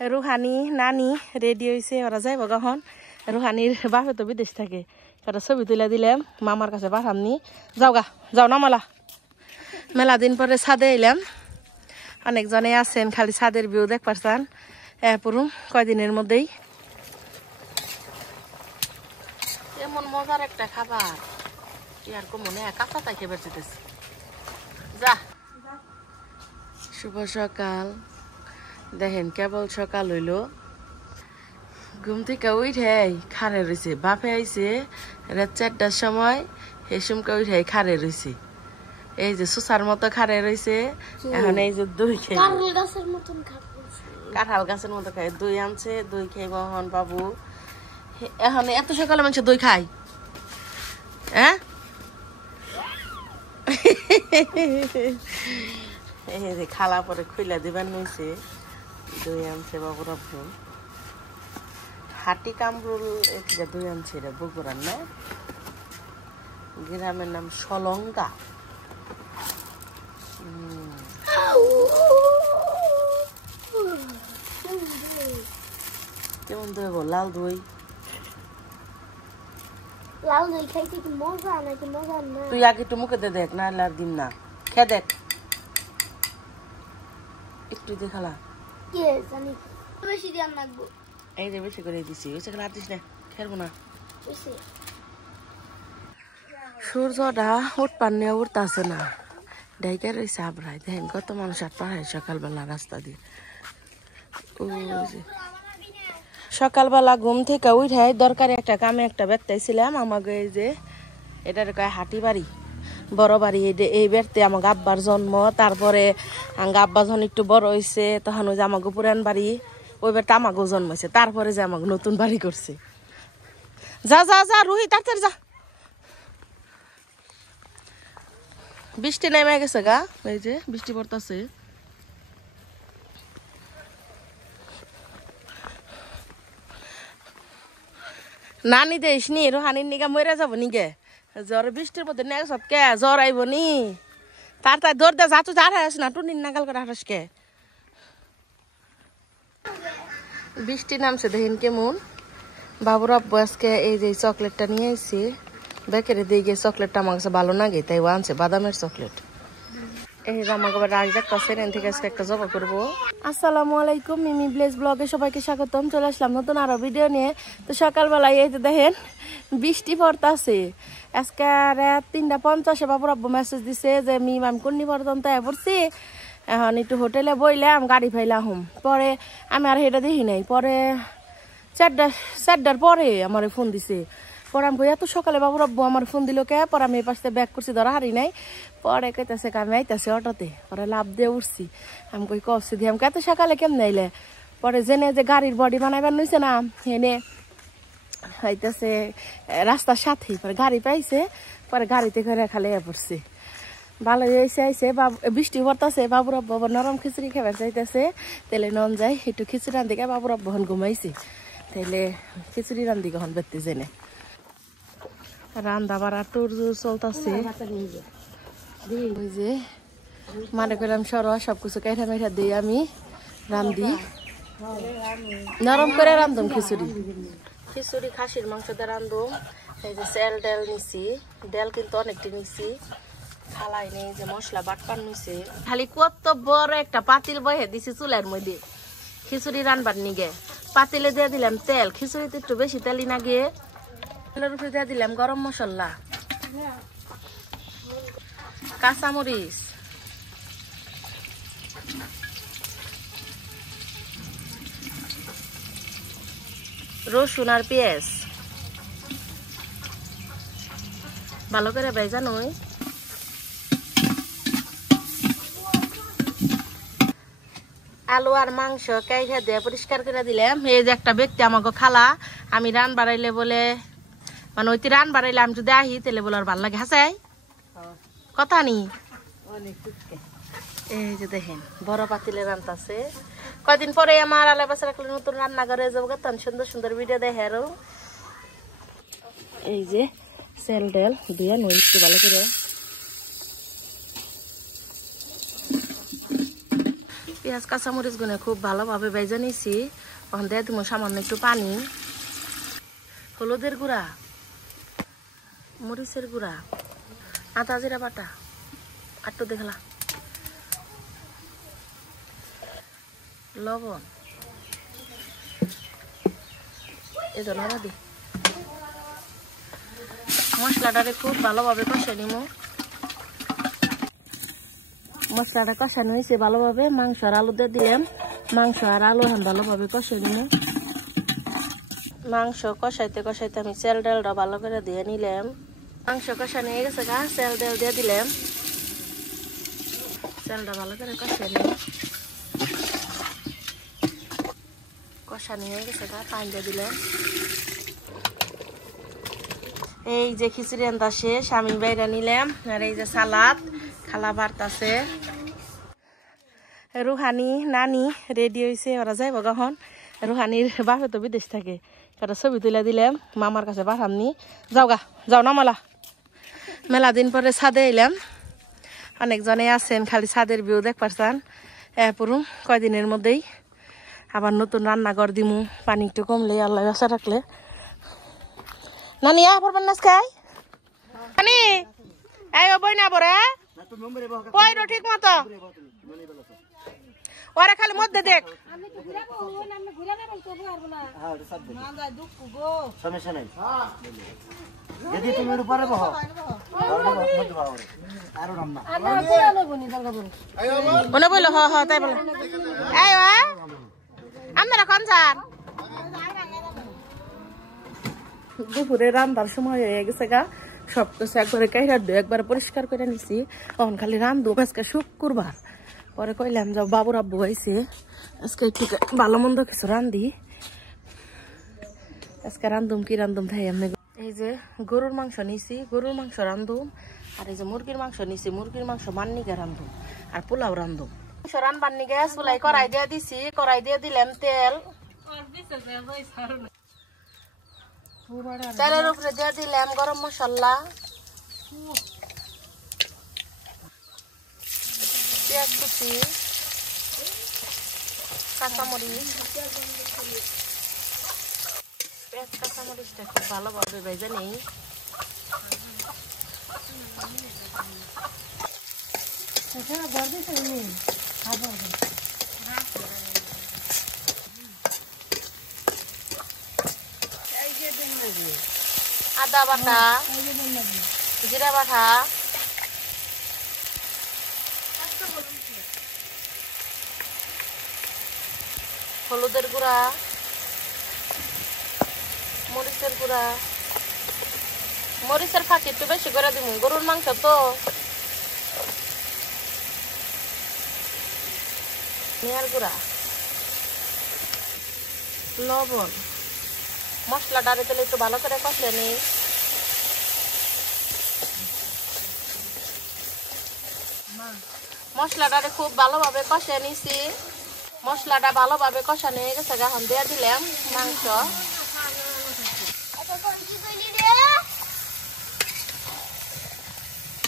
Rouhani নানি ready হয়েছে, ওরা যাইব কখন। রুহানির বাপে তো বিদেশ থাকে, ওরা ছবি তুলে দিলাম, মামার কাছে পাঠামনি। যাও গা, যাও না মেলা দিন পরে ছাদে এলাম। অনেকজনে আছেন, খালি ছাদের ভিউ দেখ পারছেন পুরুম কয়দিনের মধ্যেই। এমন মজার একটা খাবার ইয়ার মনে কাঁচা তাই খেয়ে বেঁচেতেছে। যা শুভ সকাল, দেখেন কেবল সকাল হইল, ঘুম থেকে উঠে খারে রয়েছে। বাপে আইছে রাত 4টার সময়, সেই সময় উঠে খারে রয়েছে। এই যে সুসার মতো খারে রয়েছে। এখন এই যে দই খেয়ে, কাঁঠাল গাছের মতো খায়, দই আনছে, দই খেয়ে এখন বাবু। এখন এত সকালে মানুষ দই খায়? হ্যাঁ, এই যে খালা পরে খুইলা দিবার নইছে, দই আনছে বাবুর আব্বু। হাটি কামরুল এদিকে দই আনছে, এটা বগুড়ার না, গ্রামের নাম সলঙ্গা। কেমন দই গো? লাল দই। খাইতে কি মজা নাকি মজা না? তুই আগে একটু মুখে দে দেখ, না আর দিন না, খেয়ে দেখ একটু দেখালা। কে জানি বেশি দিয়ে লাগবো। এই যে বেশি করে দিছি, ওই সেখানে আর দিস না, খেলবো না। সূর্যটা উঠপান নিয়ে উঠতেছে না, ডাইকে রয়েছে আবরাই। দেখেন কত মানুষ আর পাড়ায় সকালবেলা রাস্তা দিয়ে। সকালবেলা ঘুম থেকে উঠে দরকারি একটা কামে একটা বেড়তেছিলাম। আমাকে এই যে এটার কয় হাটি বাড়ি, বড় বাড়ি। এই বেড়তে আমাকে আব্বার জন্ম, তারপরে আব্বা যখন একটু বড় হয়েছে তখন ওই যে আমাকে পুরান বাড়ি, ওই বেড়তে আমাকেও জন্মাইছে, তারপরে যে আমাকে নতুন বাড়ি করছে। যা যা যা রুহি, তাড়াতাড়ি যা। বৃষ্টি নেমে গেছে গা, এই যে বৃষ্টি পড়তেছে। নানি দেশ নি রোহানির নিগা মরে যাব নিগে, জ্বর বৃষ্টির মধ্যে নেই সব কে জ্বর আইব নি। তার তার দৌড় দে, যা তুই আর হাস না, টুনির নাগাল করে হাস কে। বৃষ্টি নামছে দেখেন কেমন। বাবুর আব্বু আজকে এই যে চকলেটটা নিয়ে আইছে, বেকারে দিয়ে গিয়ে চকলেটটা আমার কাছে ভালো লাগে, তাই ও আনছে বাদামের চকলেট। এই যে আমাকে রাজ দেখতেছে, এখান থেকে আজকে একটা জবা করবো। আসসালামু আলাইকুম, মিমি ভিলেজ ব্লগে সবাইকে স্বাগতম। চলে আসলাম নতুন আরো ভিডিও নিয়ে। তো সকালবেলায় এই যে দেখেন বৃষ্টি পড়তেছে। আজকে রাত 3:50 বাবুর আব্বু মেসেজ দিছে যে মিম আমি কোন পর্যন্ত পড়ছি, এখন একটু হোটেলে বইলাম, গাড়ি ফাইলাম। পরে আমি আর সেটা দেখি নাই, পরে 4টার পরে আমার ফোন দিছে। পরে আমি এত সকালে বাবুর আব্বু আমার ফোন দিল কে? পরে আমি এই পাশে ব্যাক করছি, ধরা হারি নাই। পরে কইতেছে আমি আইতেছি অটোতে, পরে লাভ দিয়ে উঠছি। আমি কই কষছি দিয়ে আমি এত সকালে কেমন আইলে? পরে জেনে যে গাড়ির বডি বানাইবার নইছে না, এনে হইতেছে রাস্তার সাথে, পরে গাড়ি পাইছে, পরে গাড়িতে করে খালি পড়ছে। ভালো হয়েছে আইসে। বৃষ্টি পড়তেছে, বাবুর আব্বু আবার নরম খিচুড়ি খাবার চাইতেছে, তাহলে নন যায় একটু খিচুড়ি রান্ধি। বাবুর আব্বু হন ঘুমাইছে, তাইলে খিচুড়ি রান্ধি কখন বেরতে জেনে। রান্না বাড়া টুর চলতেছে, ওই যে মানে করলাম সর সবকিছু কেঠা মেঠা দিয়ে আমি রান্ধি, নরম করে রান্ধুম খিচুড়ি। খিচুড়ি খাসির মাংস দিয়ে রান্ধুম। এই যে চাল ডাল নিছি, ডাল কিন্তু অনেকটি নিছি, খালাই নেই যে মশলা বাটপান নিছে। খালি কত বড় একটা পাতিল বহে দিছি চুলের মধ্যে খিচুড়ি রানবার নিগে। পাতিলে দিয়ে দিলাম তেল, খিচুড়িতে একটু বেশি তেলই না গিয়ে। তেলের উপরে দিয়ে দিলাম গরম মশলা, কাঁচামরিচ, রসুন আর পেঁয়াজ ভালো করে ভেজা নই। আলু আর মাংস কাইটা দিয়ে পরিষ্কার করে দিলাম। এই যে একটা ব্যক্তি আমাকে খালা, আমি রান বাড়াইলে বলে, মানে ওই রান বাড়াইলে আমি যদি আহি তাহলে বলে আর ভাল লাগে, হাসাই কথা নি। এই যে দেখেন বড় পাতিলে রান্তাছে। কয়দিন পরে আমার আলাই বাসা রাখলে নতুন রান্না করে যাবো, তখন সুন্দর সুন্দর ভিডিও দেখে। আরো এই যে সেল ডেল দিয়ে নই একটু ভালো করে পেঁয়াজ কাঁচামরিচ গুনে খুব ভালোভাবে ভেজে নিয়েছি। এখন দিয়ে দিব সামান্য একটু পানি, হলুদের গুঁড়া, মরিচের গুঁড়া, আদা জিরা বাটা, একটু দেখলা লবণ, এই জন্য দি মশলাটারে খুব ভালোভাবে কষে নিব। মশলাটা কষানো হয়েছে ভালোভাবে, মাংস আর আলু দিয়ে দিলাম। মাংস আর আলু এখন ভালোভাবে কষে নিব। মাংস কষাইতে কষাইতে আমি চাল ডালটা ভালো করে দিয়ে নিলাম। মাংস কষানো হয়ে গেছে গা, চাল ডাল দিয়ে দিলাম। চালটা ভালো করে কষিয়ে নিব। কষানো হয়ে গেছে গা, পানি দিয়ে দিলাম। এই যে খিচুড়ি রান্না শেষ, আমি বাইরে নিলাম। আর এই যে সালাদ, খালা বাড়তাছে। রুহানি নানি রেডি হয়েছে, ওরা যাইব কখন। রুহানির বাপে তো বিদেশ থাকে, একটা ছবি তুলে দিলাম, মামার কাছে পাঠামনি। যাও গা, যাও না মেলা দিন পরে ছাদে এলাম। অনেকজনে আছেন, খালি ছাদের ভিউ দেখ পারছেন। পুরুম কয়দিনের মধ্যেই আবার নতুন রান্নাঘর দিমু, পানি একটু কমলে আল্লাহ বাসা রাখলে। নানি পড়বেন না খাই নানি, এই বই না পড়ে পয়রো ঠিক মতো, ওরা খালি মধ্যে দেখ। মনে বললো হ হ তাই বলো। এই আপনারা কোন যান? দুপুরে রান্নার সময় হয়ে গেছে গা, সবকিছু একবারে কাইরা দু একবার পরিষ্কার করে নিছি। তখন খালি রান্ধু, আজকে শুক্রবার। পরে কইলাম যাও, বাবুর আব্বু আইছে, আজকে একটু ভালো মন্দ কিছু রান্ধি। আজকে রান্ধুম কি রান্ধুম তাই এমনি। এই যে গরুর মাংস নিছি, গরুর মাংস রান্ধুম। আর এই যে মুরগির মাংস নিছি, মুরগির মাংস মান্নিকে রান্ধুম। আর পোলাও রান্ধুম। মাংস রানবার নিগে চুলাই কড়াই দিয়ে দিছি, কড়াই দিয়ে দিলাম তেল। তেলের উপরে দিয়ে দিলাম গরম মশলা, পেঁয়াজ কুচি, কাঁচামরিচ। পেঁয়াজ কাঁচামরিচটা খুব ভালোভাবে ভেজে নিই। আদা বাটা, জিরা বাটা, হলুদের গুঁড়া, মরিচের গুঁড়া, মরিচের ফাঁকি একটু বেশি করে দিব, গরুর মাংস তো। ধনিয়ার গুঁড়া, লবণ, মশলাটা তেলে একটু ভালো করে কষে নিই। মশলাটা খুব ভালোভাবে কষে নিছি। মশলাটা ভালোভাবে কষানো হয়ে গেছে, এখন দিয়ে দিলাম মাংস।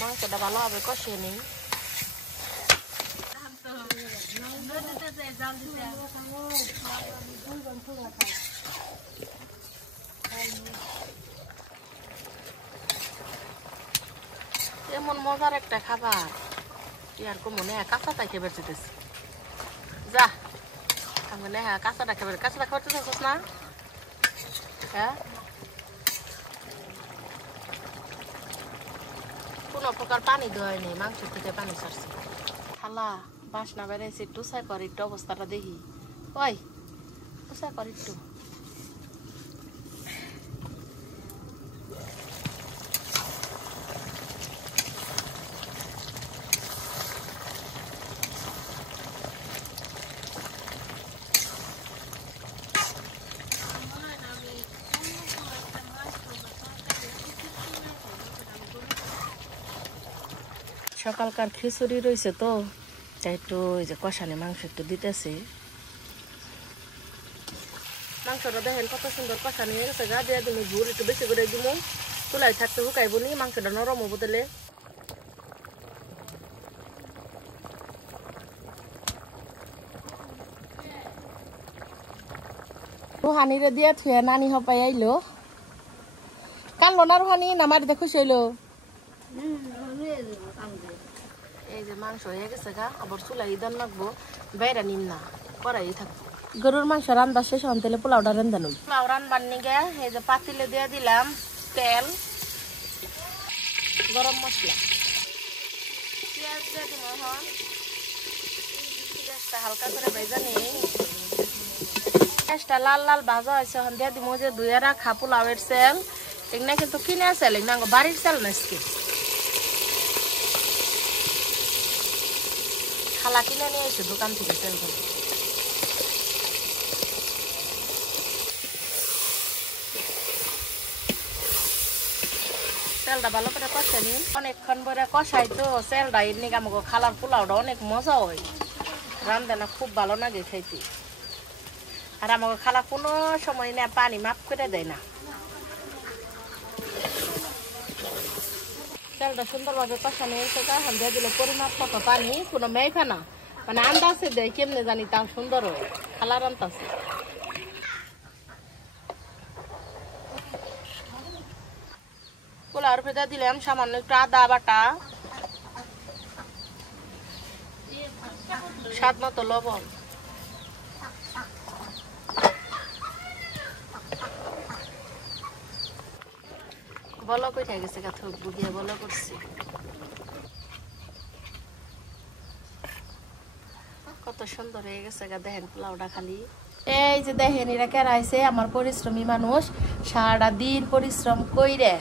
মাংসটা ভালোভাবে কষিয়ে নিই। এমন মজার একটা খাবার ইয়ার কো মনে হয় কাঁচাটা খেয়ে বেরোতেছি। যা মনে হয় কাঁচাটা খেয়ে কাঁচাটা খাবার চাচ্ছিস না? হ্যাঁ, কোনো প্রকার পানি দেওয়া হয়নি, মাংস থেকে পানি ছাড়ছে। খালা বাসনা বেড়াইছে, একটু উঁচা কর, একটু অবস্থাটা দেখি। ওই উঁচা কর একটু। সকালকার খিচুড়ি রয়েছে তো, তাই একটু ওই যে কষানি মাংস একটু দিতেছি। মাংসটা দেখেন কত সুন্দর কষানি হয়ে গেছে গা, দিয়ে দিব ঝুল একটু বেশি করে দিব। চুলাই থাকতে শুকাইব নি, মাংসটা নরম হবো দিলে। রুহানিরে দিয়ে থুয়ে নানি হপাই আইলো কানলো না রুহানি নামার দেখো শৈলো এই যে মাংস হয়ে গেছে গা আবার চুলাই ইদান লাগবো বাইরা নিন না করাই থাকবো গরুর মাংস রান্না শেষ হন তেলে পোলাওটা রান্ধা নই পোলাও রান্নার নিগে এই যে পাতিলে দিয়ে দিলাম তেল গরম মশলা পেঁয়াজ দিয়ে দিব এখন পেঁয়াজটা হালকা করে ভেজে নিই পেঁয়াজটা লাল লাল ভাজা হয়েছে এখন দিয়ে দিব যে ধুয়ে রাখা পোলাওয়ের চাল এগুলা কিন্তু কিনে চাল এগুলা বাড়ির চাল না খালা কিনে নিয়ে এসে দোকান থেকে চালগুলো চালটা ভালো করে কষে নি অনেকক্ষণ ধরে কষাই তো চালটা এমনি আমাকে খালার পোলাওটা অনেক মজা হয় রান্ধনা খুব ভালো লাগে খাইতে আর আমাকে খালা কোনো সময় না পানি মাপ করে দেয় না চালটা সুন্দরভাবে কষানো হয়েছে এখন দিয়ে দিলে পরিমাপ মতো পানি কোনো মেয়েফে না মানে আন্দাজে দেয় কেমনে জানি তাও সুন্দর হয় খালা রান্তাছে পোলাওর ভেজা দিলাম সামান্য একটু আদা বাটা স্বাদ মতো লবণ বলো কোথায় গেছে কথা বুঝিয়ে বলো করছি কত সুন্দর হয়ে গেছে গা দেখেন পোলাওটা খালি এই যে দেখেন এরা কেরাইছে আমার পরিশ্রমী মানুষ সারাটা দিন পরিশ্রম কইরে